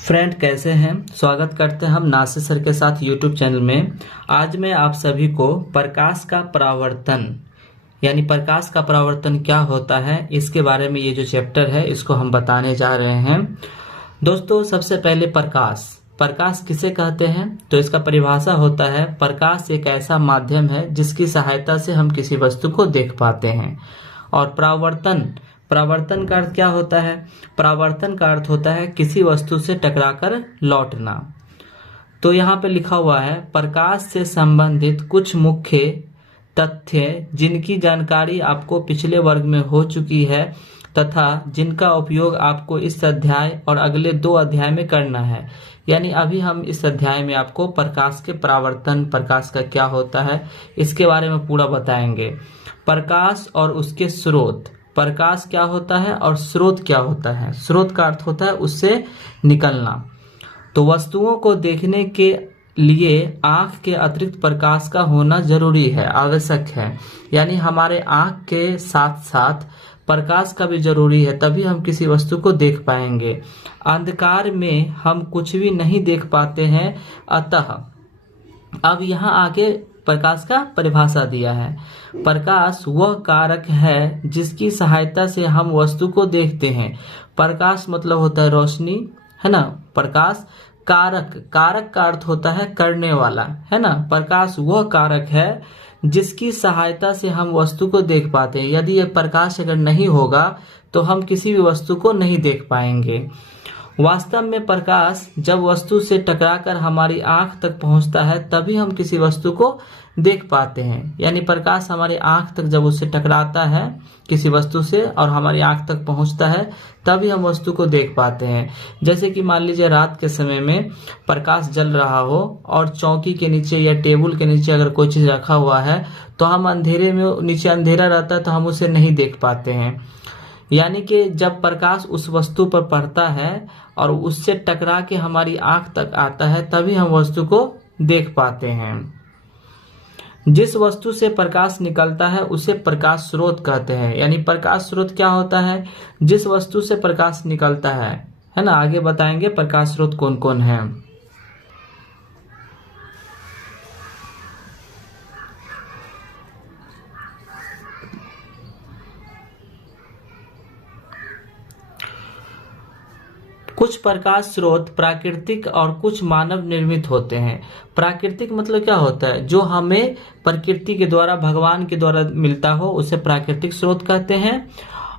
Friend कैसे हैं। स्वागत करते हैं हम नासिर सर के साथ यूट्यूब चैनल में। आज मैं आप सभी को प्रकाश का परावर्तन यानी प्रकाश का परावर्तन क्या होता है इसके बारे में ये जो चैप्टर है इसको हम बताने जा रहे हैं। दोस्तों सबसे पहले प्रकाश किसे कहते हैं तो इसका परिभाषा होता है प्रकाश एक ऐसा माध्यम है जिसकी सहायता से हम किसी वस्तु को देख पाते हैं। और परावर्तन का अर्थ क्या होता है? परावर्तन का अर्थ होता है किसी वस्तु से टकराकर लौटना। तो यहाँ पे लिखा हुआ है प्रकाश से संबंधित कुछ मुख्य तथ्य जिनकी जानकारी आपको पिछले वर्ग में हो चुकी है तथा जिनका उपयोग आपको इस अध्याय और अगले 2 अध्याय में करना है। यानी अभी हम इस अध्याय में आपको प्रकाश के परावर्तन, प्रकाश का क्या होता है इसके बारे में पूरा बताएंगे। प्रकाश और उसके स्रोत, प्रकाश क्या होता है और स्रोत क्या होता है। स्रोत का अर्थ होता है उससे निकलना। तो वस्तुओं को देखने के लिए आंख के अतिरिक्त प्रकाश का होना जरूरी है, आवश्यक है। यानी हमारे आंख के साथ साथ प्रकाश का भी जरूरी है, तभी हम किसी वस्तु को देख पाएंगे। अंधकार में हम कुछ भी नहीं देख पाते हैं। अतः अब यहाँ आगे प्रकाश का परिभाषा दिया है। प्रकाश वह कारक है जिसकी सहायता से हम वस्तु को देखते हैं। प्रकाश मतलब होता है रोशनी, है ना। प्रकाश कारक का अर्थ होता है करने वाला, है ना। प्रकाश वह कारक है जिसकी सहायता से हम वस्तु को देख पाते हैं। यदि यह प्रकाश अगर नहीं होगा तो हम किसी भी वस्तु को नहीं देख पाएंगे। वास्तव में प्रकाश जब वस्तु से टकराकर हमारी आंख तक पहुंचता है तभी हम किसी वस्तु को देख पाते हैं। यानी प्रकाश हमारी आंख तक जब उससे टकराता है किसी वस्तु से और हमारी आंख तक पहुंचता है तभी हम वस्तु को देख पाते हैं। जैसे कि मान लीजिए रात के समय में प्रकाश जल रहा हो और चौकी के नीचे या टेबल के नीचे अगर कोई चीज रखा हुआ है तो हम अंधेरे में, नीचे अंधेरा रहता है तो हम उसे नहीं देख पाते हैं। यानी कि जब प्रकाश उस वस्तु पर पड़ता है और उससे टकरा के हमारी आंख तक आता है तभी हम वस्तु को देख पाते हैं। जिस वस्तु से प्रकाश निकलता है उसे प्रकाश स्रोत कहते हैं। यानी प्रकाश स्रोत क्या होता है? जिस वस्तु से प्रकाश निकलता है ना। आगे बताएंगे प्रकाश स्रोत कौन कौन है। कुछ प्रकाश स्रोत प्राकृतिक और कुछ मानव निर्मित होते हैं। प्राकृतिक मतलब क्या होता है? जो हमें प्रकृति के द्वारा, भगवान के द्वारा मिलता हो उसे प्राकृतिक स्रोत कहते हैं।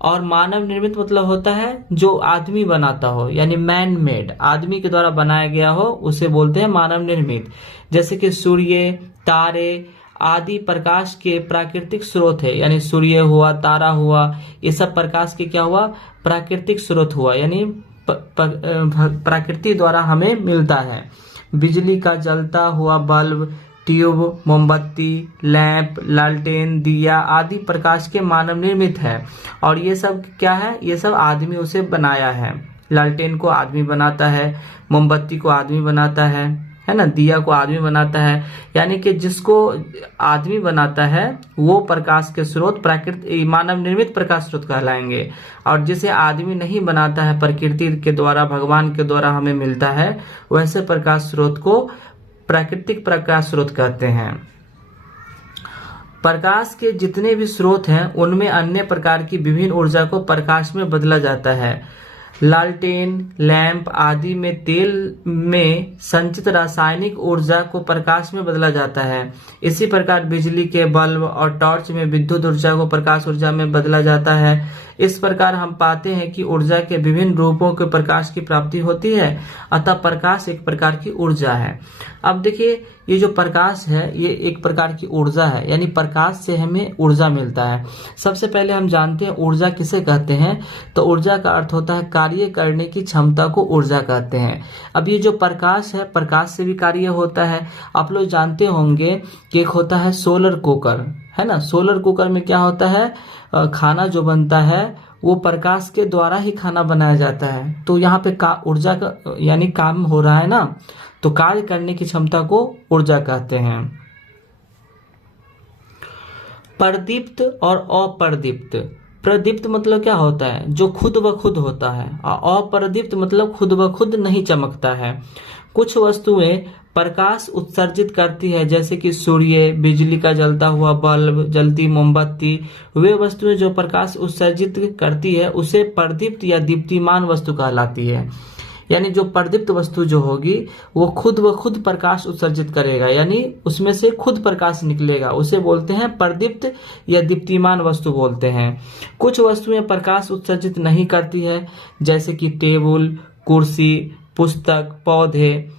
और मानव निर्मित मतलब होता है जो आदमी बनाता हो, यानी मैन मेड, आदमी के द्वारा बनाया गया हो उसे बोलते हैं मानव निर्मित। जैसे कि सूर्य, तारे आदि प्रकाश के प्राकृतिक स्रोत है। यानी सूर्य हुआ, तारा हुआ, ये सब प्रकाश के क्या हुआ? प्राकृतिक स्रोत हुआ, यानी प्रकृति द्वारा हमें मिलता है। बिजली का जलता हुआ बल्ब, ट्यूब, मोमबत्ती, लैंप, लालटेन, दिया आदि प्रकाश के मानव निर्मित है। और ये सब क्या है? ये सब आदमी उसे बनाया है। लालटेन को आदमी बनाता है, मोमबत्ती को आदमी बनाता है ना, दिया को आदमी बनाता है। यानी कि जिसको आदमी बनाता है वो प्रकाश के स्रोत मानव निर्मित प्रकाश स्रोत कहलाएंगे। और जिसे आदमी नहीं बनाता है, प्रकृति के द्वारा, भगवान के द्वारा हमें मिलता है, वैसे प्रकाश स्रोत को प्राकृतिक प्रकाश स्रोत कहते हैं। प्रकाश के जितने भी स्रोत हैं उनमें अन्य प्रकार की विभिन्न ऊर्जा को प्रकाश में बदला जाता है। लालटेन, लैंप आदि में तेल में संचित रासायनिक ऊर्जा को प्रकाश में बदला जाता है। इसी प्रकार बिजली के बल्ब और टॉर्च में विद्युत ऊर्जा को प्रकाश ऊर्जा में बदला जाता है। इस प्रकार हम पाते हैं कि ऊर्जा के विभिन्न रूपों के प्रकाश की प्राप्ति होती है। अतः प्रकाश एक प्रकार की ऊर्जा है। अब देखिए ये जो प्रकाश है ये एक प्रकार की ऊर्जा है, यानी प्रकाश से हमें ऊर्जा मिलता है। सबसे पहले हम जानते हैं ऊर्जा किसे कहते हैं। तो ऊर्जा का अर्थ होता है कार्य करने की क्षमता को ऊर्जा कहते हैं। अब ये जो प्रकाश है, प्रकाश से भी कार्य होता है। आप लोग जानते होंगे कि एक होता है सोलर कुकर, है ना। सोलर कुकर में क्या होता है? खाना जो बनता है वो प्रकाश के द्वारा ही खाना बनाया जाता है। तो यहाँ पे ऊर्जा का यानी काम हो रहा है ना, तो कार्य करने की क्षमता को ऊर्जा कहते हैं। प्रदीप्त और अप्रदीप्त प्रदीप्त मतलब क्या होता है, जो खुद ब खुद होता है, और अप्रदीप्त मतलब खुद ब खुद नहीं चमकता है। कुछ वस्तुएं प्रकाश उत्सर्जित करती है, जैसे कि सूर्य, बिजली का जलता हुआ बल्ब, जलती मोमबत्ती। वे वस्तुएं जो प्रकाश उत्सर्जित करती है उसे प्रदीप्त या दीप्तिमान वस्तु कहलाती है। यानी जो प्रदीप्त वस्तु जो होगी वो खुद ब खुद प्रकाश उत्सर्जित करेगा, यानी उसमें से खुद प्रकाश निकलेगा, उसे बोलते हैं प्रदीप्त या दीप्तिमान वस्तु बोलते हैं। कुछ वस्तुएं प्रकाश उत्सर्जित नहीं करती है, जैसे कि टेबल, कुर्सी, पुस्तक, पौधे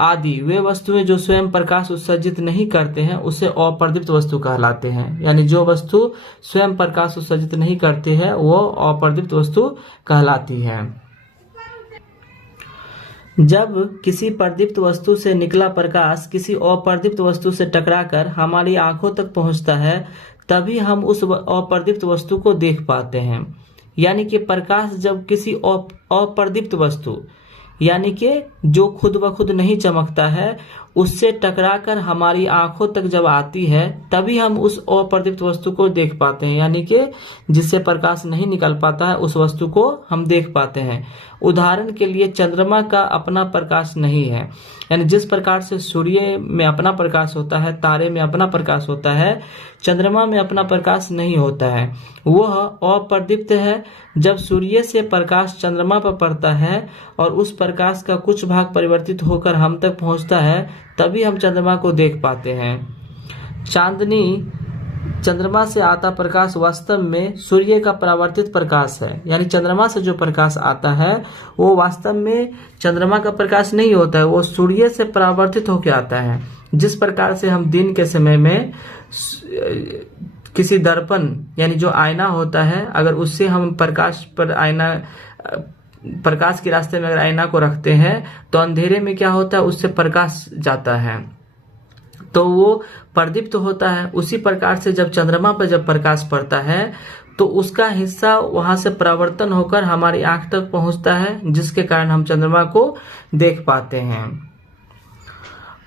आदि। वे वस्तुएं जो स्वयं प्रकाश उत्सर्जित नहीं करते हैं उसे अप्रदीप्त वस्तु कहलाते हैं। यानी जो वस्तु स्वयं प्रकाश उत्सर्जित नहीं करती है वो अप्रदीप्त वस्तु कहलाती है। जब किसी प्रदीप्त वस्तु से निकला प्रकाश किसी अप्रदीप्त वस्तु से टकराकर हमारी आंखों तक पहुंचता है, तभी हम उस अप्रदीप्त वस्तु को देख पाते हैं। यानी कि प्रकाश जब किसी अप्रदीप्त वस्तु यानी कि जो खुद ब खुद नहीं चमकता है उससे टकराकर हमारी आंखों तक जब आती है, तभी हम उस अप्रदीप्त वस्तु को देख पाते हैं। यानी कि जिससे प्रकाश नहीं निकल पाता है उस वस्तु को हम देख पाते हैं। उदाहरण के लिए चंद्रमा का अपना प्रकाश नहीं है, यानी जिस प्रकार से सूर्य में अपना प्रकाश होता है, तारे में अपना प्रकाश होता है, चंद्रमा में अपना प्रकाश नहीं होता है, वह अप्रदीप्त है। जब सूर्य से प्रकाश चंद्रमा पर पड़ता है और उस प्रकाश का कुछ भाग परिवर्तित होकर हम तक पहुंचता है, तभी हम चंद्रमा को देख पाते हैं। चांदनी चंद्रमा से आता प्रकाश वास्तव में सूर्य का परावर्तित प्रकाश है। यानी चंद्रमा से जो प्रकाश आता है वो वास्तव में चंद्रमा का प्रकाश नहीं होता है, वो सूर्य से परावर्तित होकर आता है। जिस प्रकार से हम दिन के समय में किसी दर्पण यानी जो आईना होता है, अगर उससे हम प्रकाश के रास्ते में अगर आईना को रखते हैं तो अंधेरे में क्या होता है, उससे प्रकाश जाता है तो वो प्रदीप्त होता है। उसी प्रकार से जब चंद्रमा पर जब प्रकाश पड़ता है तो उसका हिस्सा वहां से परावर्तन होकर हमारी आंख तक पहुंचता है, जिसके कारण हम चंद्रमा को देख पाते हैं।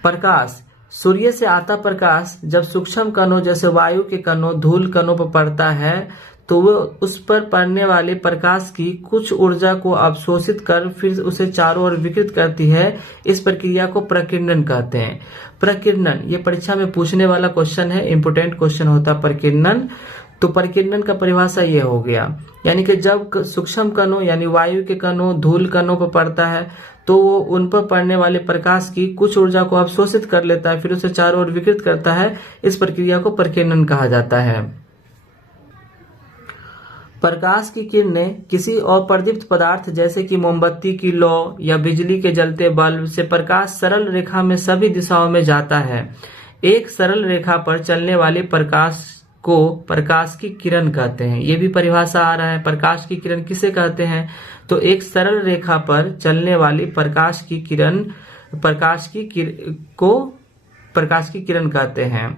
प्रकाश, सूर्य से आता प्रकाश जब सूक्ष्म कणों जैसे वायु के कणों, धूल कणों पर पड़ता है तो वो उस पर पड़ने वाले प्रकाश की कुछ ऊर्जा को अवशोषित कर फिर उसे चारों ओर विकृत करती है। इस प्रक्रिया को प्रकीर्णन कहते हैं। प्रकीर्णन ये परीक्षा में पूछने वाला क्वेश्चन है, इंपोर्टेंट क्वेश्चन होता है प्रकीर्णन। तो प्रकीर्णन का परिभाषा ये हो गया, यानी कि जब सूक्ष्म कणों यानी वायु के कणों, धूल कणों पर पड़ता है तो वो उन पर पड़ने वाले प्रकाश की कुछ ऊर्जा को अवशोषित कर लेता है, फिर उसे चारों ओर विकृत करता है। इस प्रक्रिया को प्रकीर्णन कहा जाता है। प्रकाश की किरणें किसी अप्रदीप्त पदार्थ जैसे कि मोमबत्ती की लौ या बिजली के जलते बल्ब से प्रकाश सरल रेखा में सभी दिशाओं में जाता है। एक सरल रेखा पर चलने वाले प्रकाश को प्रकाश की किरण कहते हैं। ये भी परिभाषा आ रहा है, प्रकाश की किरण किसे कहते हैं, तो एक सरल रेखा पर चलने वाली प्रकाश की किरण कहते हैं।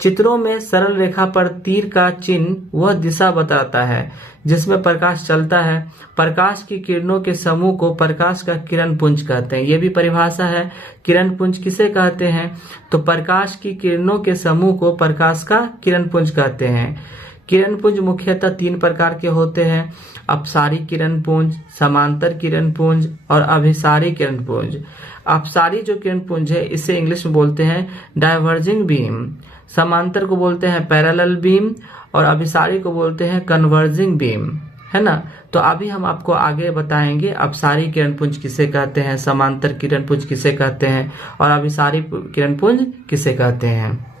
चित्रों में सरल रेखा पर तीर का चिन्ह वह दिशा बताता है जिसमें प्रकाश चलता है। प्रकाश की किरणों के समूह को प्रकाश का किरण पुंज कहते हैं। ये भी परिभाषा है, किरण पुंज किसे कहते हैं, तो प्रकाश की किरणों के समूह को प्रकाश का किरण पुंज कहते हैं। किरण पुंज मुख्यतः 3 प्रकार के होते हैं, अपसारी किरण पुंज, समांतर किरण पुंज और अभिसारी किरण पुंज। अपसारी जो किरण पुंज है इसे इंग्लिश में बोलते हैं डाइवर्जिंग बीम, समांतर को बोलते हैं पैरेलल बीम और अभिसारी को बोलते हैं कन्वर्जिंग बीम, है ना। तो अभी हम आपको आगे बताएंगे अपसारी किरण पुंज किसे कहते हैं, समांतर किरण पुंज किसे कहते हैं और अभिसारी किरण पुंज किसे कहते हैं।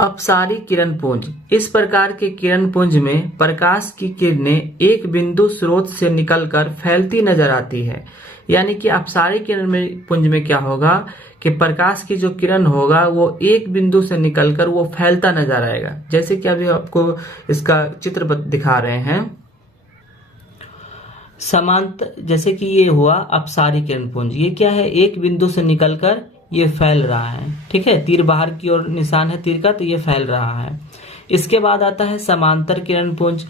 अपसारी किरण पुंज, इस प्रकार के किरण पुंज में प्रकाश की किरणें एक बिंदु स्रोत से निकलकर फैलती नजर आती है। यानी कि अपसारी किरण पुंज में क्या होगा कि प्रकाश की जो किरण होगा वो एक बिंदु से निकलकर वो फैलता नजर आएगा। जैसे कि अभी आपको इसका चित्र दिखा रहे हैं। समांतर, जैसे कि ये हुआ अपसारी किरण पुंज, ये क्या है, एक बिंदु से निकलकर ये फैल रहा है, ठीक है, तीर बाहर की ओर निशान है तीर का, तो ये फैल रहा है। इसके बाद आता है समांतर किरण पुंज।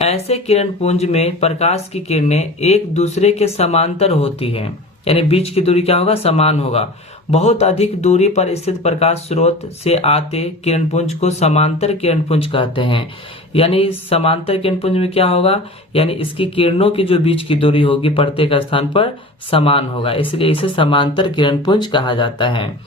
ऐसे किरण पुंज में प्रकाश की किरणें एक दूसरे के समांतर होती है, यानी बीच की दूरी क्या होगा, समान होगा। बहुत अधिक दूरी पर स्थित प्रकाश स्रोत से आते किरणपुंज को समांतर किरणपुंज कहते हैं। यानी समांतर किरणपुंज में क्या होगा, यानी इसकी किरणों की जो बीच की दूरी होगी प्रत्येक स्थान पर समान होगा, इसलिए इसे समांतर किरणपुंज कहा जाता है।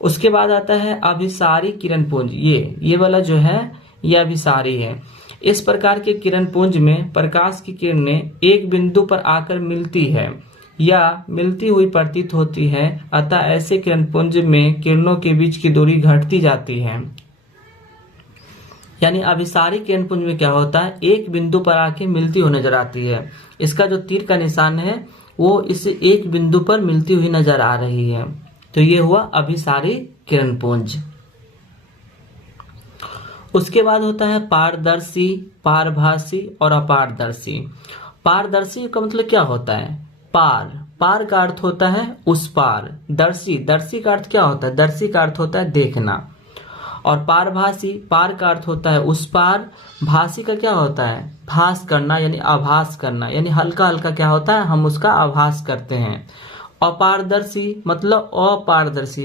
उसके बाद आता है अभिसारी किरणपुंज। ये वाला जो है ये अभिसारी है। इस प्रकार के किरणपुंज में प्रकाश की किरणें एक बिंदु पर आकर मिलती है या मिलती हुई प्रतीत होती है, अतः ऐसे किरणपुंज में किरणों के बीच की दूरी घटती जाती है। यानी अभिसारी किरणपुंज में क्या होता है, एक बिंदु पर आके मिलती हुई नजर आती है। इसका जो तीर का निशान है वो इस एक बिंदु पर मिलती हुई नजर आ रही है, तो ये हुआ अभिसारी किरणपुंज। उसके बाद होता है पारदर्शी, पारभासी और अपारदर्शी। पारदर्शी का मतलब क्या होता है, पार का अर्थ होता है उस पार, दर्शी का अर्थ क्या होता है, दर्शी का अर्थ होता है देखना। और पारभासी, पार का अर्थ होता है उस पार, भासी का क्या होता है, भास करना यानी आभास करना, यानी हल्का हल्का क्या होता है, हम उसका आभास करते हैं। अपारदर्शी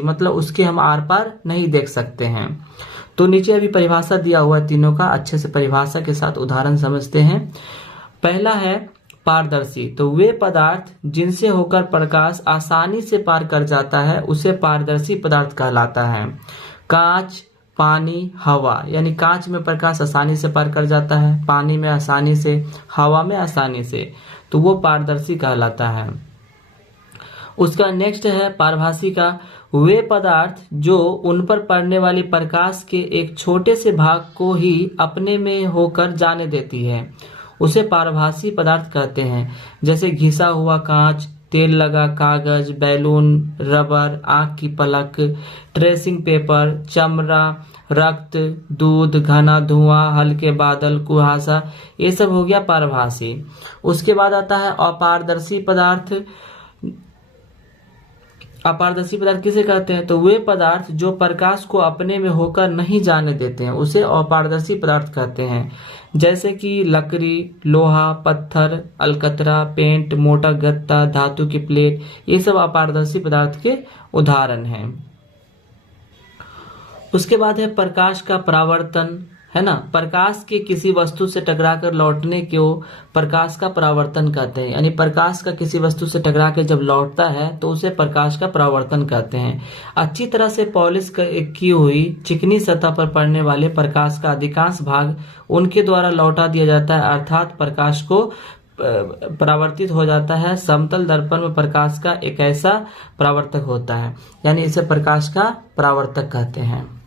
मतलब उसके हम आर पार नहीं देख सकते हैं। तो नीचे अभी परिभाषा दिया हुआ है तीनों का, अच्छे से परिभाषा के साथ उदाहरण समझते हैं। पहला है पारदर्शी, तो वे पदार्थ जिनसे होकर प्रकाश आसानी से पार कर जाता है उसे पारदर्शी पदार्थ कहलाता है। कांच, पानी, हवा, यानी कांच में प्रकाश आसानी से पार कर जाता है, पानी में आसानी से, हवा में आसानी से, तो वो पारदर्शी कहलाता है। उसका नेक्स्ट है पारभासी का, वे पदार्थ जो उन पर पड़ने वाली प्रकाश के एक छोटे से भाग को ही अपने में होकर जाने देती है, उसे पारभासी पदार्थ कहते हैं। जैसे घिसा हुआ कांच, तेल लगा कागज, बैलून, रबर, आंख की पलक, ट्रेसिंग पेपर, चमड़ा, रक्त, दूध, घना धुआं, हल्के बादल, कुहासा, ये सब हो गया पारभासी। उसके बाद आता है अपारदर्शी पदार्थ। अपारदर्शी पदार्थ किसे कहते हैं, तो वे पदार्थ जो प्रकाश को अपने में होकर नहीं जाने देते हैं उसे अपारदर्शी पदार्थ कहते हैं। जैसे कि लकड़ी, लोहा, पत्थर, अलकतरा, पेंट, मोटा गत्ता, धातु की प्लेट, ये सब अपारदर्शी पदार्थ के उदाहरण हैं। उसके बाद है प्रकाश का परावर्तन, है ना, प्रकाश के किसी वस्तु से टकराकर लौटने को प्रकाश का परावर्तन कहते हैं। यानी प्रकाश का किसी वस्तु से टकरा के जब लौटता है तो उसे प्रकाश का परावर्तन कहते हैं। अच्छी तरह से पॉलिश की हुई चिकनी सतह पर पड़ने वाले प्रकाश का अधिकांश भाग उनके द्वारा लौटा दिया जाता है, अर्थात प्रकाश को परावर्तित हो जाता है। समतल दर्पण में प्रकाश का एक ऐसा परावर्तक होता है, यानी इसे प्रकाश का परावर्तक कहते हैं।